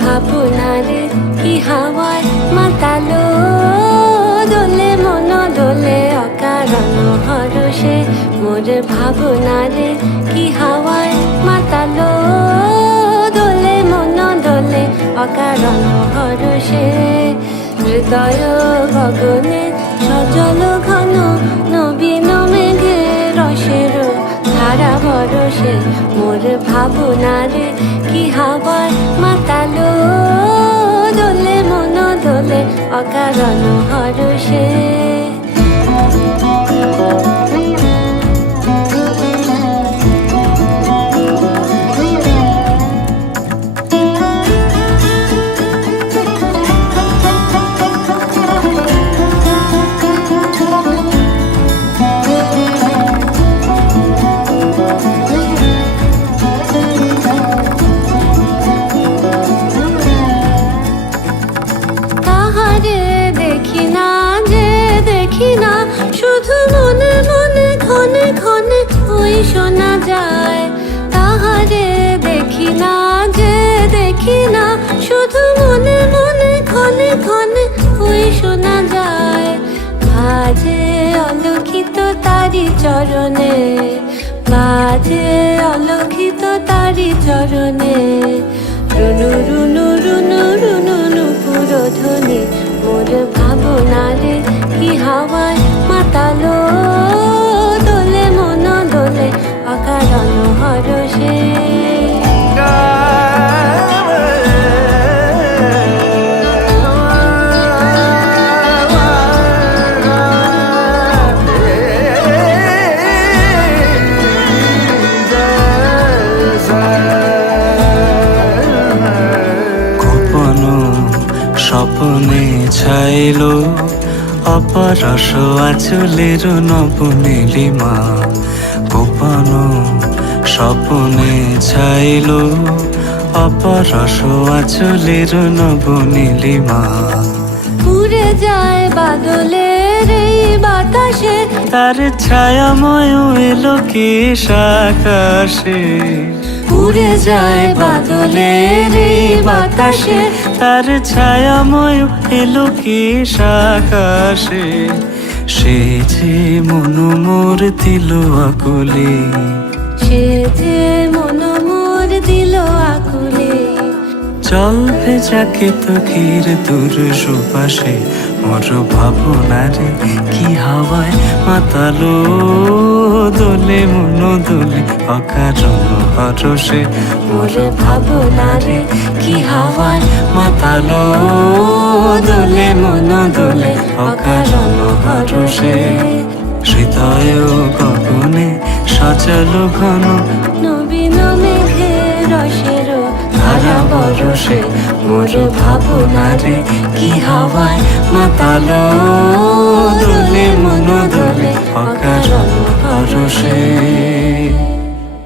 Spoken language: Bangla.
ভাবনারে কি হাওয়ায় মাতালো, দোলে মন দোলে অকারণ হরষে। মোর ভাবনারে কি হাওয়ায় মাতালো, দোলে মন দোলে অকারণ হরষে। হৃদয় গগনে সজল ঘন নবীন মেঘে রসের ধারা বরষে। মোর ভাবনারে কি হাওয়ায় মাতালো, দোলে মন দোলে অকারণ হরষে। শুধু মনে মনে ক্ষণে ক্ষণে ওই শোনা যায়, তাহারে দেখি না যে দেখি না। শুধু মনে মনে ক্ষণে ক্ষণে ওই শোনা যায়। বাজে অলক্ষিত তারি চরণে, বাজে অলক্ষিত তারি চরণে। রুনু রুনু রুনু রুনু নুপুর ধ্বনি। মোর ভাবনারে কি হাওয়ায় মাতালো, দোলে মন দোলে অকারণ হরষে। স্বপ্নে ছাইলো অপরস আঁচলের নবনীলিমা। গোপন স্বপ্নে ছাইলো অপরস আঁচলের নবনীলিমা। উড়ে যায় বাদলের এই বাতাসে, তার ছায়াময় এলো কি আকাশে। উড়ে যায় বাদলের এই বাতাসে, তার ছায়াময় এলো কি আকাশে। সে যে মন মোর দিল আকুলে, সে যে মন মোর দিল আকুলে। জল ভেজাকে তকির দূর সুপাশে। মোর ভাবনারে কি হাওয়ায় মাতালো, দোলে মন দোলে অকারণ হরষে। মোর ভাবনারে কি হাওয়ায় মাতালো, দোলে মন দোলে অকারণ হরষে। হৃদয় গগনে সজল ঘন নবীন মেঘে রসের ধারা বরষে। মোর ভাবনারে কি হাওয়ায় মাতালো, দোলে মন দোলে অকারণ হরষে।